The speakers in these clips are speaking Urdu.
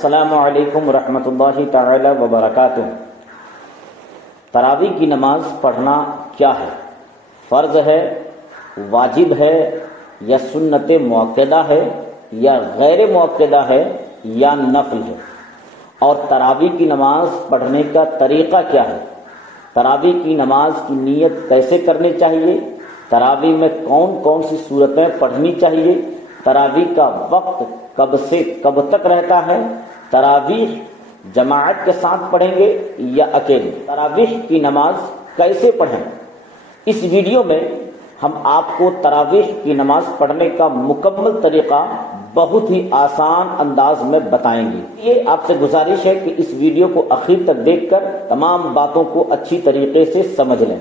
السلام علیکم ورحمۃ اللہ تعالی وبرکاتہ۔ تراویح کی نماز پڑھنا کیا ہے؟ فرض ہے، واجب ہے، یا سنت مؤکدہ ہے، یا غیر مؤکدہ ہے، یا نفل ہے؟ اور تراویح کی نماز پڑھنے کا طریقہ کیا ہے؟ تراویح کی نماز کی نیت کیسے کرنی چاہیے؟ تراویح میں کون کون سی صورتیں پڑھنی چاہیے؟ تراویح کا وقت کب سے کب تک رہتا ہے؟ تراویح جماعت کے ساتھ پڑھیں گے یا اکیلے؟ تراویح کی نماز کیسے پڑھیں؟ اس ویڈیو میں ہم آپ کو تراویح کی نماز پڑھنے کا مکمل طریقہ بہت ہی آسان انداز میں بتائیں گے۔ یہ آپ سے گزارش ہے کہ اس ویڈیو کو آخر تک دیکھ کر تمام باتوں کو اچھی طریقے سے سمجھ لیں۔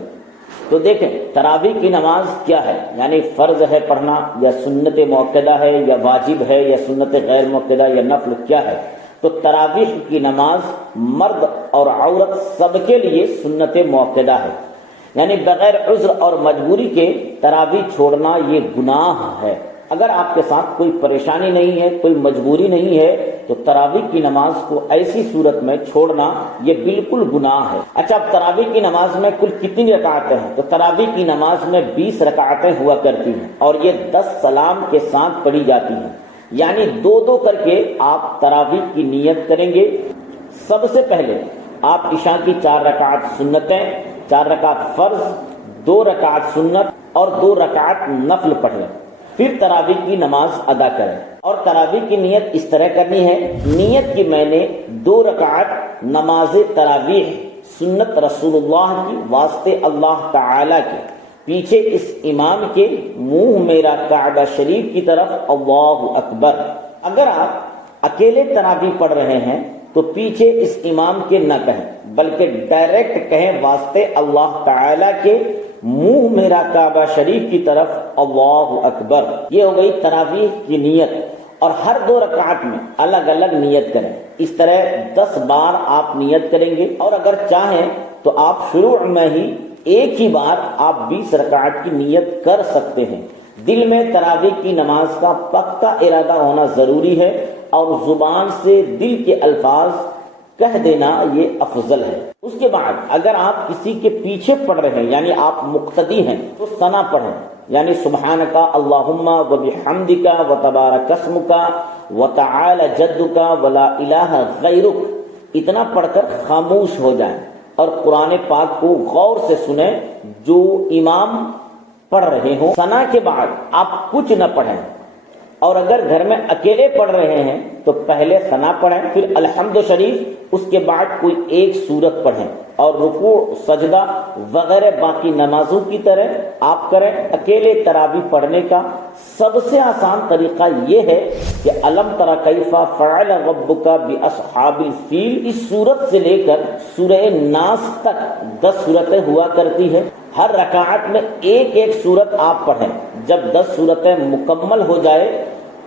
تو دیکھیں تراویح کی نماز کیا ہے، یعنی فرض ہے پڑھنا، یا سنت مؤکدہ ہے، یا واجب ہے، یا سنت غیر مؤکدہ، یا نفل کیا ہے؟ تو تراویح کی نماز مرد اور عورت سب کے لیے سنت مؤکدہ ہے، یعنی بغیر عذر اور مجبوری کے تراویح چھوڑنا یہ گناہ ہے۔ اگر آپ کے ساتھ کوئی پریشانی نہیں ہے، کوئی مجبوری نہیں ہے، تو تراویح کی نماز کو ایسی صورت میں چھوڑنا یہ بالکل گناہ ہے۔ اچھا، اب تراویح کی نماز میں کل کتنی رکعتیں ہیں؟ تو تراویح کی نماز میں 20 رکعتیں ہوا کرتی ہیں، اور یہ 10 سلام کے ساتھ پڑھی جاتی ہیں، یعنی دو دو کر کے آپ تراویح کی نیت کریں گے۔ سب سے پہلے آپ عشاء کی 4 رکعت سنتیں، 4 رکعت فرض، 2 رکعت سنت اور 2 رکعت نفل پڑھ لیں، پھر تراویح کی نماز ادا کریں۔ اور تراویح کی نیت اس طرح کرنی ہے، نیت کی میں نے 2 رکعت نماز تراویح سنت رسول اللہ کی واسطے اللہ تعالی کے، پیچھے اس امام کے منہ میرا کعبہ شریف کی طرف اللہ اکبر۔ اگر آپ اکیلے تراویح پڑھ رہے ہیں تو پیچھے اس امام کے نہ کہیں، بلکہ ڈائریکٹ کہیں واسطے اللہ تعالی کے، منہ میرا کعبہ شریف کی طرف اللہ اکبر۔ یہ ہو گئی تراویح کی نیت، اور ہر 2 رکعت میں الگ الگ نیت کریں۔ اس طرح 10 بار آپ نیت کریں گے، اور اگر چاہیں تو آپ شروع میں ہی ایک ہی بار آپ 20 رکعت کی نیت کر سکتے ہیں۔ دل میں تراویح کی نماز کا پکا ارادہ ہونا ضروری ہے، اور زبان سے دل کے الفاظ کہہ دینا یہ افضل ہے۔ اس کے بعد اگر آپ کسی کے پیچھے پڑھ رہے ہیں، یعنی آپ مقتدی ہیں، تو ثنا پڑھیں، یعنی سبحانک اللہم وبحمدک وتبارک اسمک وتعالی جدک ولا الہ غیرک، اتنا پڑھ کر خاموش ہو جائیں اور قرآن پاک کو غور سے سنیں جو امام پڑھ رہے ہوں۔ ثنا کے بعد آپ کچھ نہ پڑھیں، اور اگر گھر میں اکیلے پڑھ رہے ہیں تو پہلے ثنا پڑھیں، پھر الحمد شریف، اس کے بعد کوئی ایک سورت پڑھیں، اور رکوع سجدہ وغیرہ باقی نمازوں کی طرح آپ کریں۔ اکیلے تراویح پڑھنے کا سب سے آسان طریقہ یہ ہے کہ الم تر کیف فعل ربک باصحاب الفیل، اس سورت سے لے کر سورہ ناس تک 10 سورتیں ہوا کرتی ہے۔ ہر رکعت میں ایک ایک سورت آپ پڑھیں۔ جب 10 سورتیں مکمل ہو جائے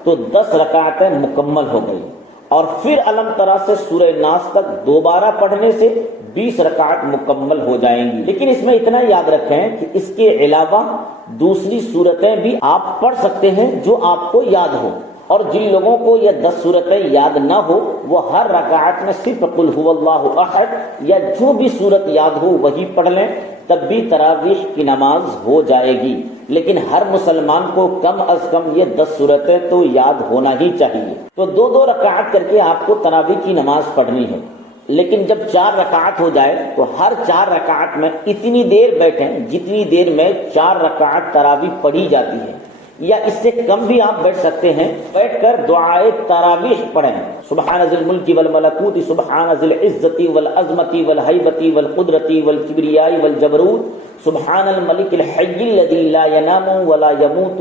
تو 10 رکعتیں مکمل ہو گئی، اور پھر علم ترا سے سورہ ناس تک دوبارہ پڑھنے سے 20 رکعت مکمل ہو جائیں گی۔ لیکن اس میں اتنا یاد رکھیں کہ اس کے علاوہ دوسری صورتیں بھی آپ پڑھ سکتے ہیں جو آپ کو یاد ہو، اور جن لوگوں کو یہ 10 صورتیں یاد نہ ہو وہ ہر رکعت میں صرف قل هو اللہ احد یا جو بھی صورت یاد ہو وہی پڑھ لیں، تب بھی تراویح کی نماز ہو جائے گی۔ لیکن ہر مسلمان کو کم از کم یہ 10 صورتیں تو یاد ہونا ہی چاہیے۔ تو 2 رکعت کر کے آپ کو تراویح کی نماز پڑھنی ہے، لیکن جب 4 رکعت ہو جائے تو ہر 4 رکعت میں اتنی دیر بیٹھیں جتنی دیر میں 4 رکعت تراویح پڑھی جاتی ہے، یا اس سے کم بھی آپ بیٹھ سکتے ہیں۔ بیٹھ کر دعائے تراویح پڑھیں، سبحان ذی الملک والملکوت، سبحان ذی العزت والعظمت والہیبت والقدرت والکبریاء والجبروت، سبحان الملک الحی الذی لا ینام ولا یموت،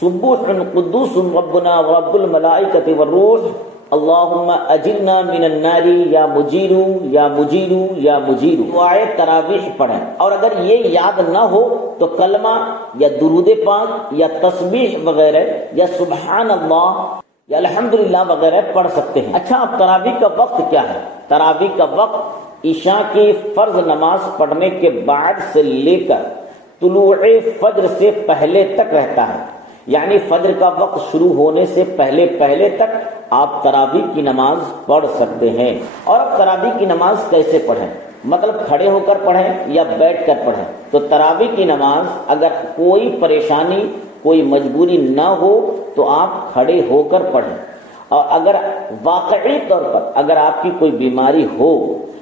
سبوح قدوس ربنا ورب الملائکۃ والروح، اللہم اجرنا من النار یا مجیرو یا مجیرو یا مجیرو۔ دعائے تراویح پڑھیں، اور اگر یہ یاد نہ ہو تو کلمہ یا درود پاک یا تسبیح وغیرہ یا سبحان اللہ یا الحمدللہ وغیرہ پڑھ سکتے ہیں۔ اچھا، اب تراویح کا وقت کیا ہے؟ تراویح کا وقت عشاء کی فرض نماز پڑھنے کے بعد سے لے کر طلوع فجر سے پہلے تک رہتا ہے، یعنی فجر کا وقت شروع ہونے سے پہلے پہلے تک آپ تراویح کی نماز پڑھ سکتے ہیں۔ اور اب تراویح کی نماز کیسے پڑھیں؟ مطلب کھڑے ہو کر پڑھیں یا بیٹھ کر پڑھیں؟ تو تراویح کی نماز اگر کوئی پریشانی، کوئی مجبوری نہ ہو تو آپ کھڑے ہو کر پڑھیں، اور اگر واقعی طور پر اگر آپ کی کوئی بیماری ہو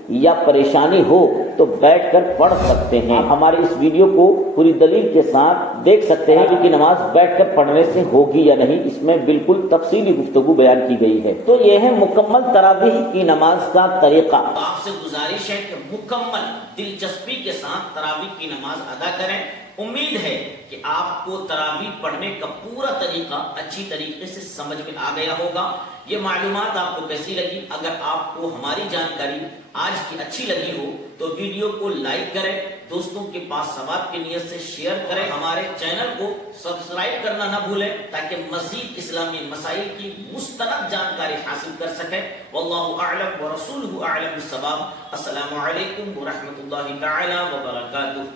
یا پریشانی ہو تو بیٹھ کر پڑھ سکتے ہیں۔ آپ ہماری اس ویڈیو کو پوری دلیل کے ساتھ دیکھ سکتے ہیں کہ نماز بیٹھ کر پڑھنے سے ہوگی یا نہیں، اس میں بالکل تفصیلی گفتگو بیان کی گئی ہے۔ تو یہ ہے مکمل تراویح کی نماز کا طریقہ۔ آپ سے گزارش ہے کہ مکمل دلچسپی کے ساتھ تراویح کی نماز ادا کریں۔ امید ہے کہ آپ کو تراویح پڑھنے کا پورا طریقہ اچھی طریقے سے سمجھ میں آ گیا ہوگا۔ یہ معلومات آپ کو کیسی لگی؟ اگر آپ کو ہماری جانکاری آج کی اچھی لگی ہو تو ویڈیو کو لائک کریں، دوستوں کے پاس ثواب کی نیت سے شیئر کریں، ہمارے چینل کو سبسکرائب کرنا نہ بھولیں تاکہ مزید اسلامی مسائل کی مستند جانکاری حاصل کر سکیں۔ واللہ اعلم ورسولہ اعلم بالصواب۔ السلام علیکم ورحمۃ اللہ تعالی وبرکاتہ۔